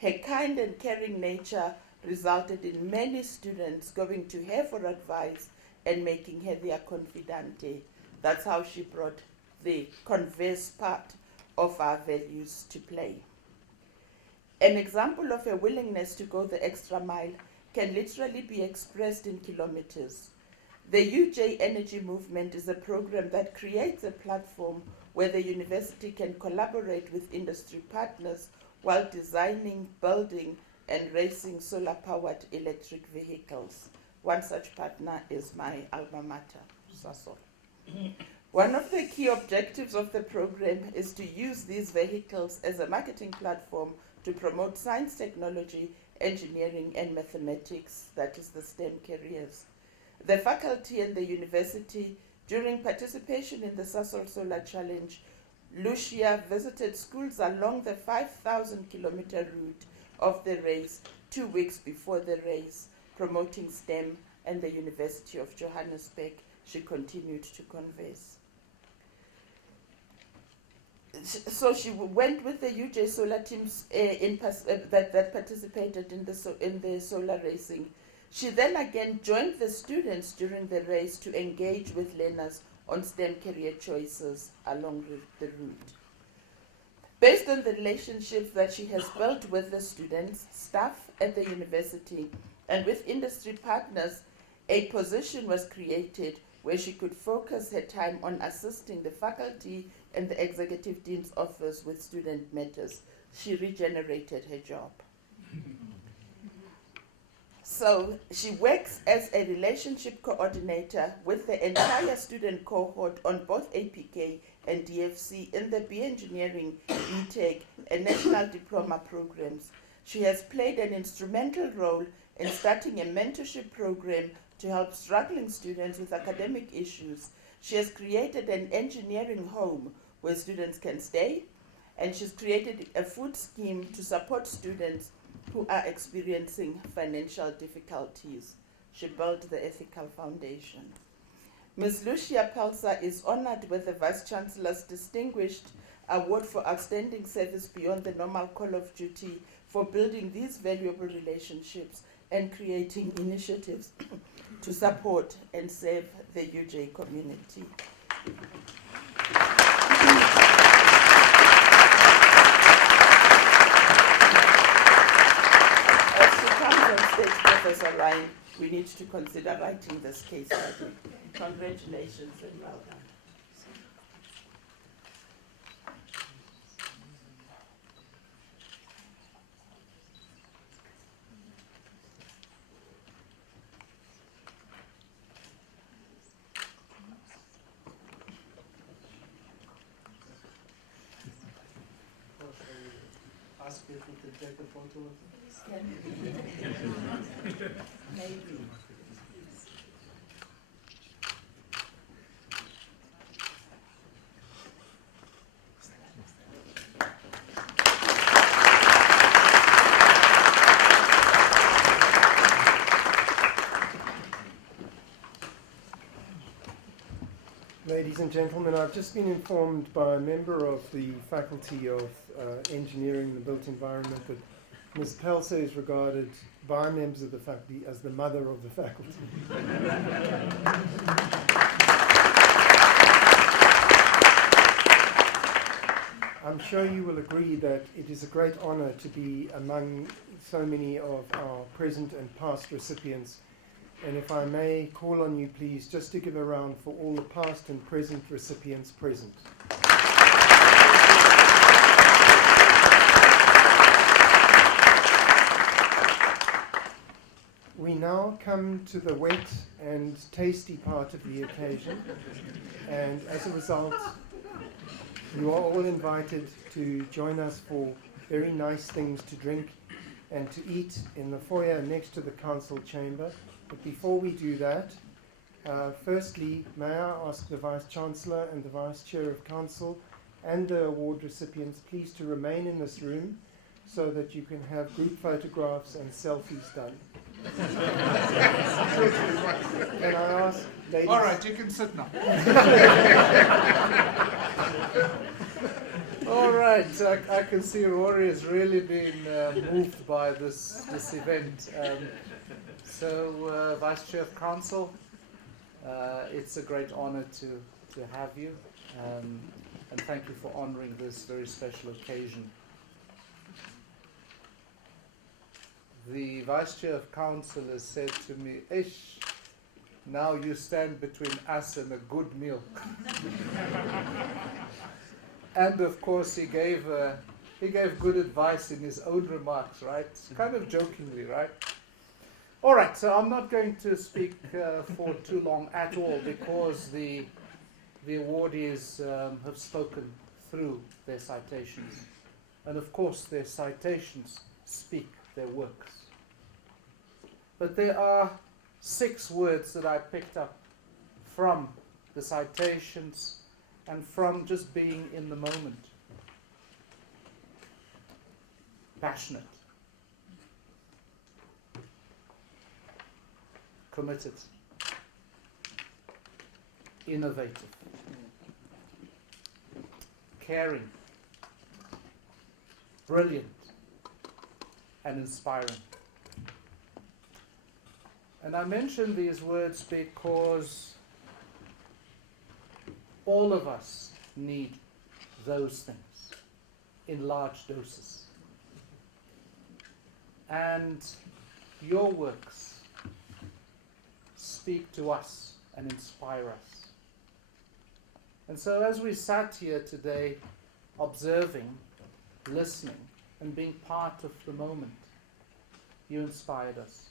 Her kind and caring nature resulted in many students going to her for advice and making her their confidante. That's how she brought the converse part of our values to play. An example of a willingness to go the extra mile can literally be expressed in kilometers. The UJ Energy Movement is a program that creates a platform where the university can collaborate with industry partners while designing, building, and racing solar-powered electric vehicles. One such partner is my alma mater, Sasol. One of the key objectives of the program is to use these vehicles as a marketing platform to promote science, technology, engineering, and mathematics, that is the STEM careers. The faculty and the university, during participation in the Sasol Solar Challenge, Lucia visited schools along the 5,000-kilometer route of the race 2 weeks before the race, promoting STEM, and the University of Johannesburg. She continued to converse. So she went with the UJ solar teams that participated in the solar racing. She then again joined the students during the race to engage with learners on STEM career choices along the route. Based on the relationships that she has built with the students, staff at the university, and with industry partners, a position was created where she could focus her time on assisting the faculty and the executive dean's office with student matters. She regenerated her job. So she works as a relationship coordinator with the entire student cohort on both APK and DFC in the B Engineering, BTech, and National Diploma programs. She has played an instrumental role in starting a mentorship program to help struggling students with academic issues. She has created an engineering home where students can stay, and she's created a food scheme to support students who are experiencing financial difficulties. She built the ethical foundation. Ms. Lucia Pelser is honored with the Vice-Chancellor's Distinguished Award for Outstanding Service Beyond the Normal Call of Duty for building these valuable relationships and creating initiatives to support and serve the UJ community. As she comes on stage, Professor Ryan, we need to consider writing this case study. Congratulations and well done. Ask if we can take a photo of it. Maybe. Ladies and gentlemen, I've just been informed by a member of the Faculty of Engineering and the Built Environment that Ms. Pelser is regarded by members of the faculty as the mother of the faculty. I'm sure you will agree that it is a great honor to be among so many of our present and past recipients. And if I may call on you, please, just to give a round for all the past and present recipients present. we now come to the wet and tasty part of the occasion, and as a result, you are all invited to join us for very nice things to drink and to eat in the foyer next to the council chamber. But before we do that, firstly, may I ask the Vice-Chancellor and the Vice-Chair of Council and the award recipients please to remain in this room so that you can have group photographs and selfies done. Can I ask, ladies? All right, you can sit now. All right, I can see Rory has really been moved by this event. So, Vice Chair of Council, it's a great honor to have you, and thank you for honoring this very special occasion. The Vice Chair of Council has said to me, "Ish, now you stand between us and a good meal." And of course, he gave good advice in his own remarks, right? Kind of jokingly, right? All right, so I'm not going to speak for too long at all because the awardees have spoken through their citations, and of course, their citations speak their works. But there are 6 words that I picked up from the citations and from just being in the moment. Passionate, committed, innovative, caring, brilliant, and inspiring. And I mention these words because all of us need those things in large doses. And your works speak to us and inspire us. And so as we sat here today, observing, listening, and being part of the moment, you inspired us.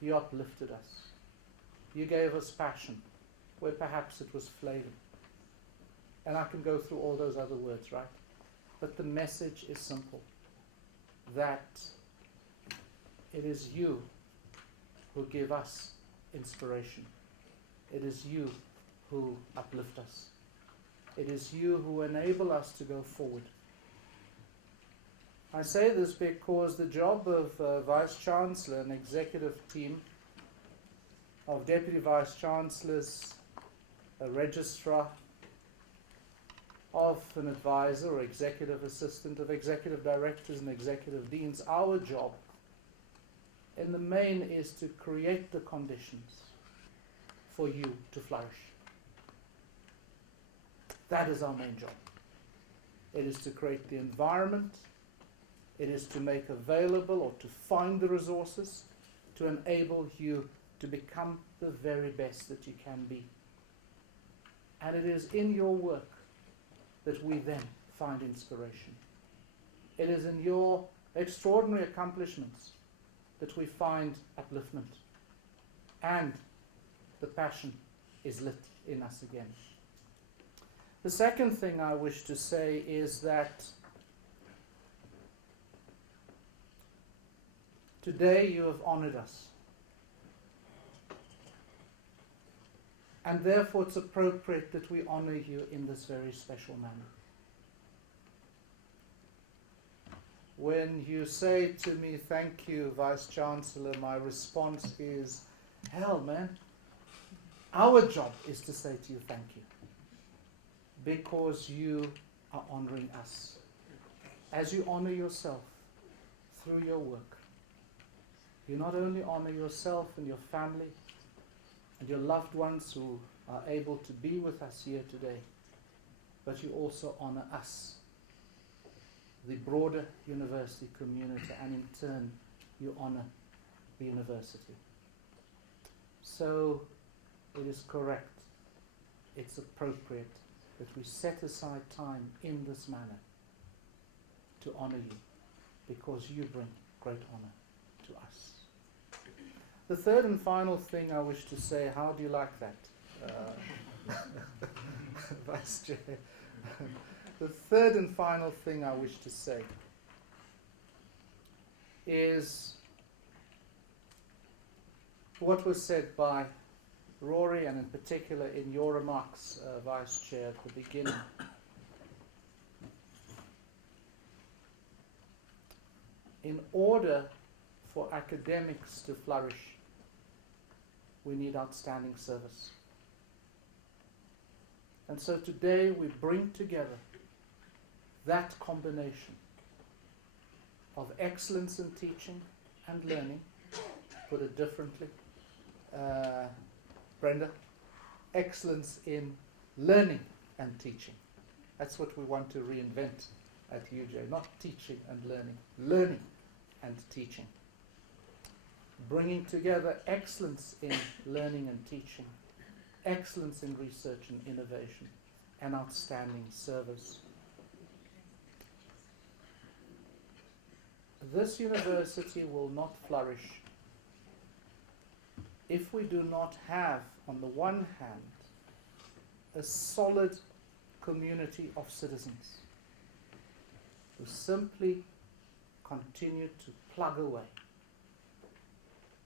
You uplifted us. You gave us passion, where perhaps it was flavor. And I can go through all those other words, right? But the message is simple, that it is you who give us inspiration. It is you who uplift us. It is you who enable us to go forward. I say this because the job of Vice-Chancellor and executive team, of Deputy Vice-Chancellors, a registrar, of an advisor or executive assistant, of executive directors and executive deans, our job in the main is to create the conditions for you to flourish. That is our main job. It is to create the environment. It is to make available or to find the resources to enable you to become the very best that you can be. And it is in your work that we then find inspiration. It is in your extraordinary accomplishments that we find upliftment. And the passion is lit in us again. The second thing I wish to say is that today you have honored us. And therefore it's appropriate that we honor you in this very special manner. When you say to me, "Thank you, Vice-Chancellor," my response is, hell, man, our job is to say to you, thank you. Because you are honoring us. As you honor yourself through your work, you not only honor yourself and your family and your loved ones who are able to be with us here today, but you also honor us, the broader university community, and in turn you honor the university. So it is correct, it's appropriate that we set aside time in this manner to honor you, because you bring great honor to us. The third and final thing I wish to say, how do you like that, Vice Chair? The third and final thing I wish to say is what was said by Rory, and in particular in your remarks, Vice Chair, at the beginning. In order for academics to flourish, we need outstanding service. And so today we bring together that combination of excellence in teaching and learning, put it differently, Brenda, excellence in learning and teaching. That's what we want to reinvent at UJ, not teaching and learning and teaching. Bringing together excellence in learning and teaching, excellence in research and innovation, and outstanding service. This university will not flourish if we do not have, on the one hand, a solid community of citizens who simply continue to plug away,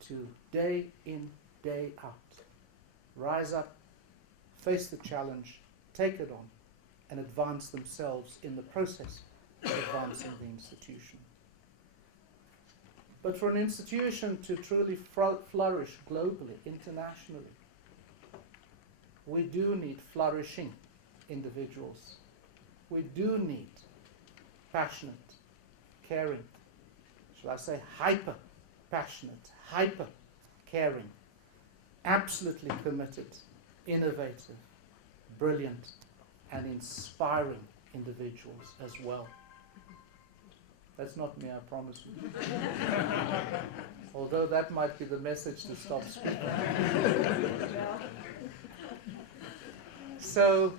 to day in, day out, rise up, face the challenge, take it on, and advance themselves in the process of advancing the institution. But for an institution to truly flourish globally, internationally, we do need flourishing individuals. We do need passionate, caring, shall I say hyper-passionate, hyper-caring, absolutely committed, innovative, brilliant, and inspiring individuals as well. That's not me, I promise you. Although that might be the message to stop speaking. So,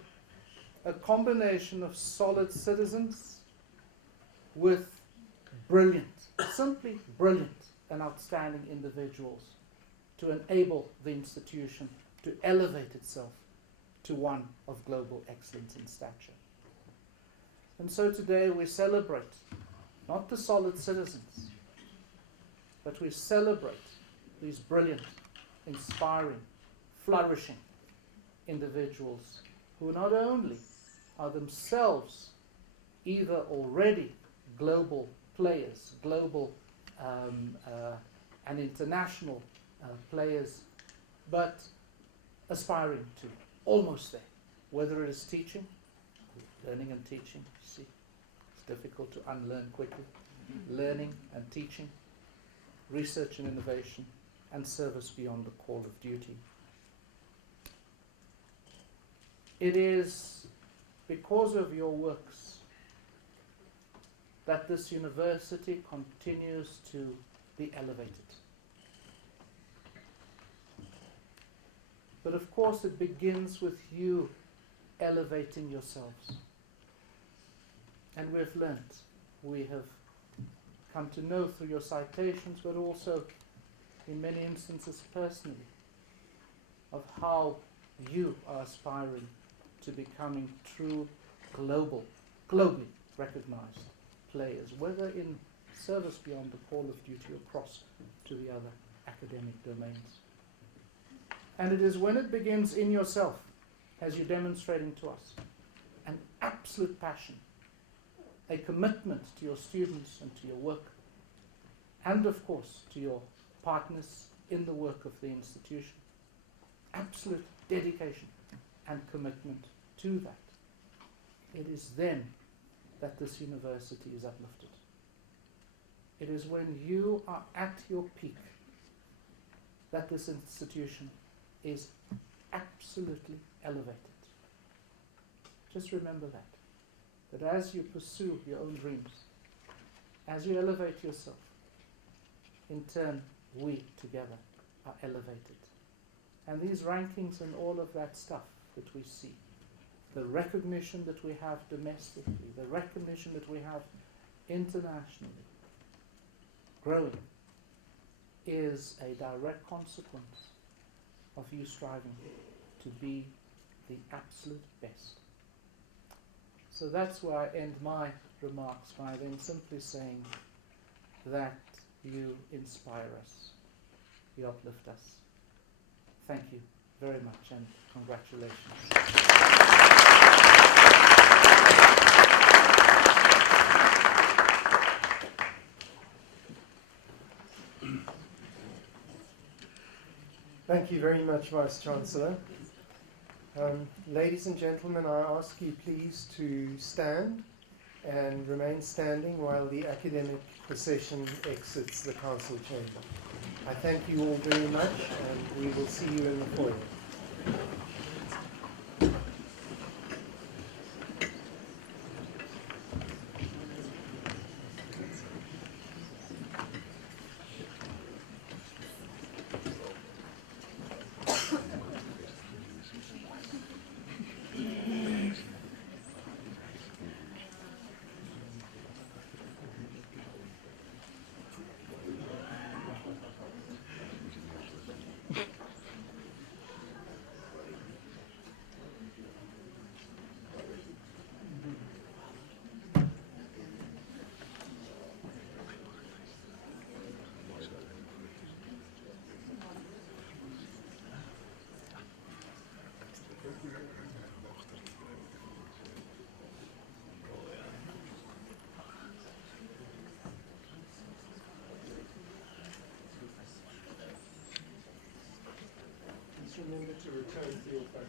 a combination of solid citizens with brilliant, simply brilliant and outstanding individuals to enable the institution to elevate itself to one of global excellence in stature. And so today we celebrate not the solid citizens, but we celebrate these brilliant, inspiring, flourishing individuals who not only are themselves either already global players, global and international players, but aspiring to almost there, whether it is teaching, learning and teaching, see, it's difficult to unlearn quickly, learning and teaching, research and innovation, and service beyond the call of duty. It is because of your works that this university continues to be elevated. But of course it begins with you elevating yourselves. And we've learnt, we have come to know through your citations, but also in many instances personally, of how you are aspiring to becoming true globally recognized players, whether in service beyond the call of duty or across to the other academic domains. And it is when it begins in yourself, as you're demonstrating to us, an absolute passion, a commitment to your students and to your work, and of course to your partners in the work of the institution, absolute dedication and commitment to that. It is then that this university is uplifted. It is when you are at your peak that this institution is absolutely elevated. Just remember that as you pursue your own dreams, as you elevate yourself, in turn, we together are elevated. And these rankings and all of that stuff that we see, the recognition that we have domestically, the recognition that we have internationally, growing, is a direct consequence of you striving to be the absolute best. So that's where I end my remarks, by then simply saying that you inspire us, you uplift us. Thank you very much, and congratulations. Thank you very much, Vice-Chancellor. Ladies and gentlemen, I ask you please to stand and remain standing while the academic procession exits the council chamber. I thank you all very much, and we will see you in the foyer. Remember to return to your photo.